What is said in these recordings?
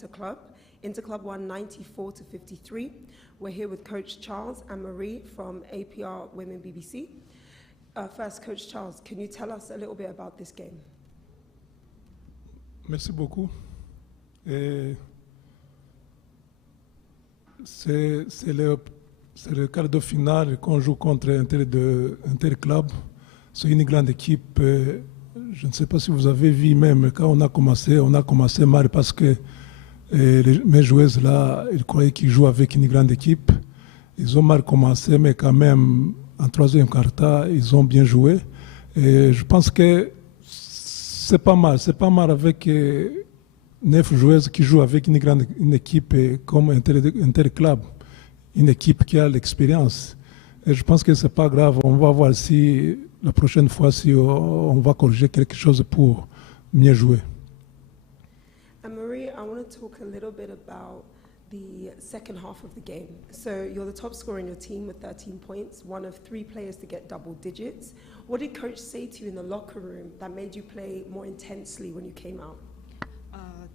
Interclub. Interclub won 94-53. We're here with Coach Charles and Marie from APR Women BBC. First, Coach Charles, can you tell us a little bit about this game? Merci beaucoup. C'est le quart de finale qu'on joue contre Interclub. C'est une grande équipe. Je ne sais pas si vous avez vu même quand on a commencé mal parce que mes joueuses là, ils croyaient qu'ils jouent avec une grande équipe. Ils ont mal commencé, mais quand même, en troisième quart-temps, ils ont bien joué. Et je pense que c'est pas mal avec 9 joueuses qui jouent avec une équipe comme Interclub, une équipe qui a l'expérience. Et je pense que c'est pas grave. On va voir si la prochaine fois si on va corriger quelque chose pour mieux jouer. And Marie, I want to talk a little bit about the second half of the game. So you're the top scorer in your team with 13 points, one of 3 players to get double digits. What did coach say to you in the locker room that made you play more intensely when you came out?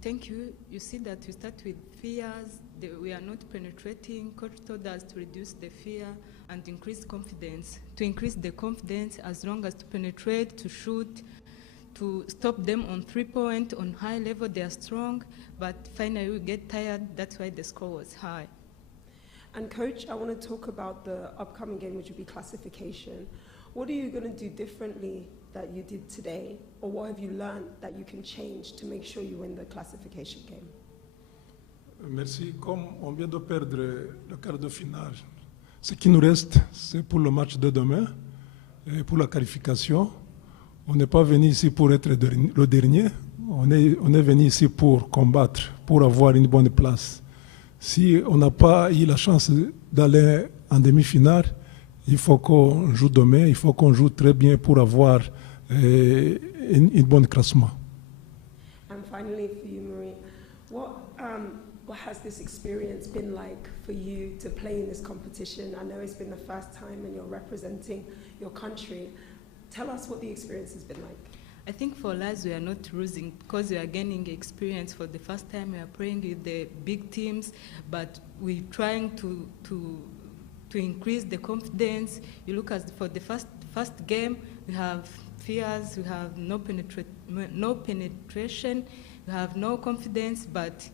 Thank you. You see that we start with fears. We are not penetrating. Coach told us to reduce the fear and increase confidence. To increase the confidence as long as to penetrate, to shoot, to stop them on 3-point, on high level, they are strong, but finally we get tired, that's why the score was high. And Coach, I want to talk about the upcoming game, which will be classification. What are you going to do differently that you did today, or what have you learned that you can change to make sure you win the classification game? Merci. Comme on vient de perdre le quart de finale, ce qui nous reste, c'est pour le match de demain, et pour la qualification. On n'est pas venu ici pour être le dernier, on est venu ici pour combattre, pour avoir une bonne place. Si on n'a pas eu la chance d'aller en demi-finale, il faut qu'on joue demain, il faut qu'on joue très bien pour avoir une bonne classement. And finally for you, Marie, what has this experience been like for you to play in this competition? I know it's been the first time and you're representing your country. Tell us what the experience has been like. I think for us, we are not losing because we are gaining experience for the first time. We are playing with the big teams, but we're trying to increase the confidence. You look at for the first game, we have fears, we have no penetration, we have no confidence, but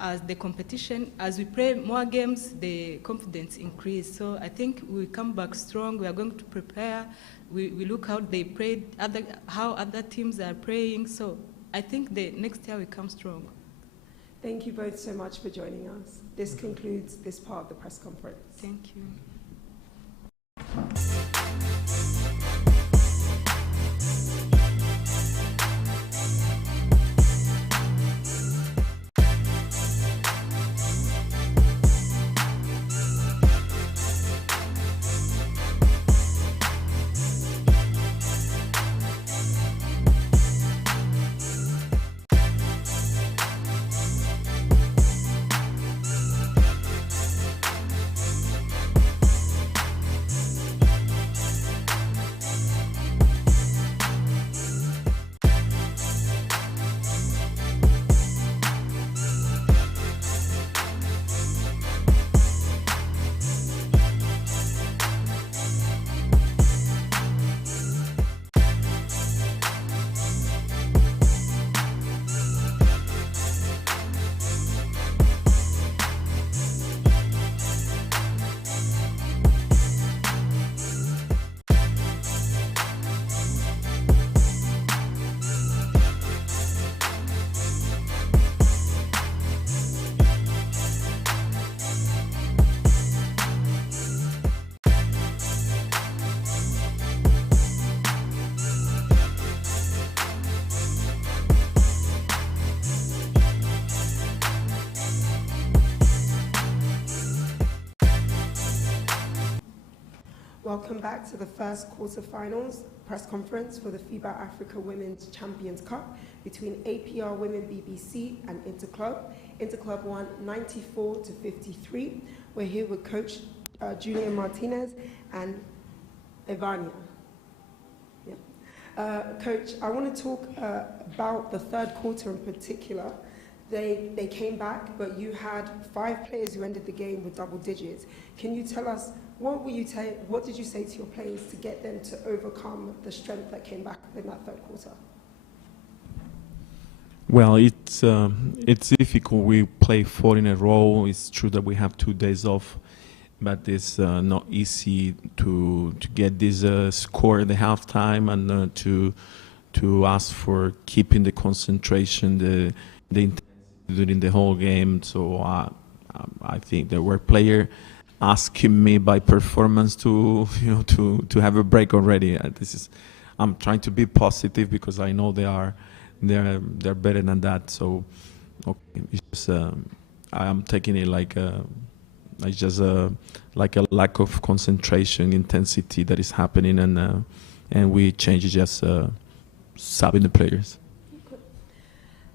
as the competition, as we play more games, the confidence increase. So I think we come back strong. We are going to prepare. We look how they played, how other teams are playing. So I think the next year we come strong. Thank you both so much for joining us. This concludes this part of the press conference. Thank you. Welcome back to the first quarterfinals press conference for the FIBA Africa Women's Champions Cup between APR Women BBC and Interclub. Interclub won 94-53. We're here with Coach Julian Martinez and Evania. Coach, I want to talk about the third quarter in particular. They came back, but you had 5 players who ended the game with double digits. Can you tell us, what did you say to your players to get them to overcome the strength that came back in that third quarter? Well, it's difficult. We play 4 in a row. It's true that we have 2 days off, but it's not easy to get this score at the halftime and to ask for keeping the concentration, the intensity during the whole game. So I think there were players asking me by performance to have a break already. I'm trying to be positive because I know they're better than that. So okay, it's just I'm taking it like it's just like a lack of concentration, intensity that is happening, and we change it just subbing the players. Okay.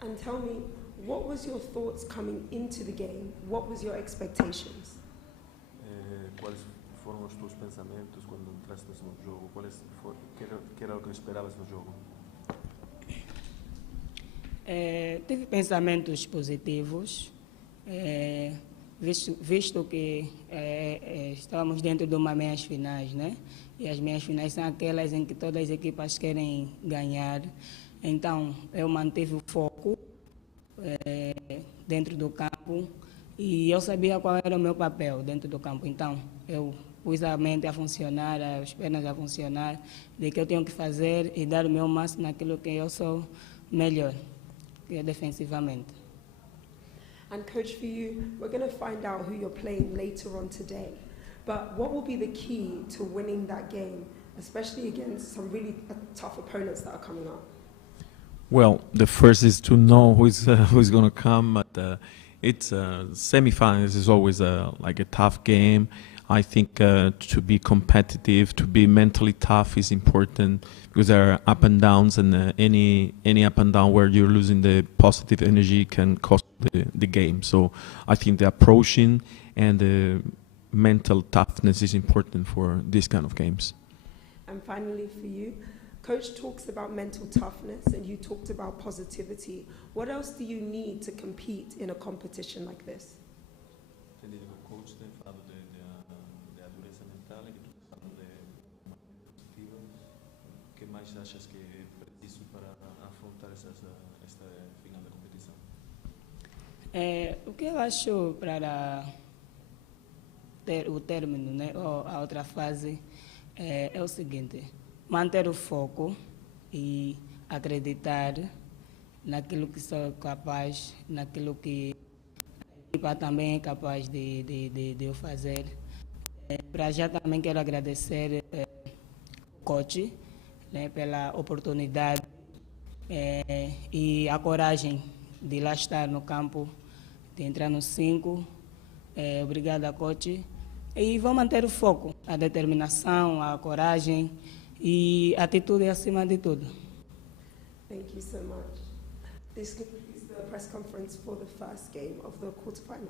And tell me, what was your thoughts coming into the game? What was your expectations? ¿Cuáles fueron os teus pensamentos quando entraste no jogo? Que era o que esperavas no jogo? Tive pensamentos positivos, visto que estávamos dentro de uma meias finais, né? E as meias finais são aquelas em que todas as equipas querem ganhar. Então, eu mantive o foco dentro do campo e eu sabia qual era o meu papel dentro do campo. Então, eu pus a mente a funcionar, as pernas a funcionar, de que eu tenho que fazer e dar o meu máximo naquilo que eu sou melhor, que é defensivamente. And coach, for you, we're going to find out who you're playing later on today. But what will be the key to winning that game, especially against some really tough opponents that are coming up? Well, the first is to know who's going to come. But it's semifinals is always like a tough game. I think to be competitive, to be mentally tough is important because there are up and downs, and any up and down where you're losing the positive energy can cost the game. So I think the approaching and the mental toughness is important for these kind of games. And finally, for you, Coach talks about mental toughness and you talked about positivity. What else do you need to compete in a competition like this? Entendi que o coach tem falado de dureza mental e que tu falando de positiva. O que mais achas que é preciso para afrontar esta final da competição? O que eu acho para ter o término, né, ou a outra fase, é o seguinte: manter o foco e acreditar naquilo que sou capaz, naquilo que a equipa também é capaz de eu fazer. Para já também quero agradecer o coach, né, pela oportunidade e a coragem de lá estar no campo, de entrar no 5. Obrigada, coach. E vou manter o foco, a determinação, a coragem e a atitude acima de tudo. Thank you so much. This concludes the press conference for the first game of the quarterfinals.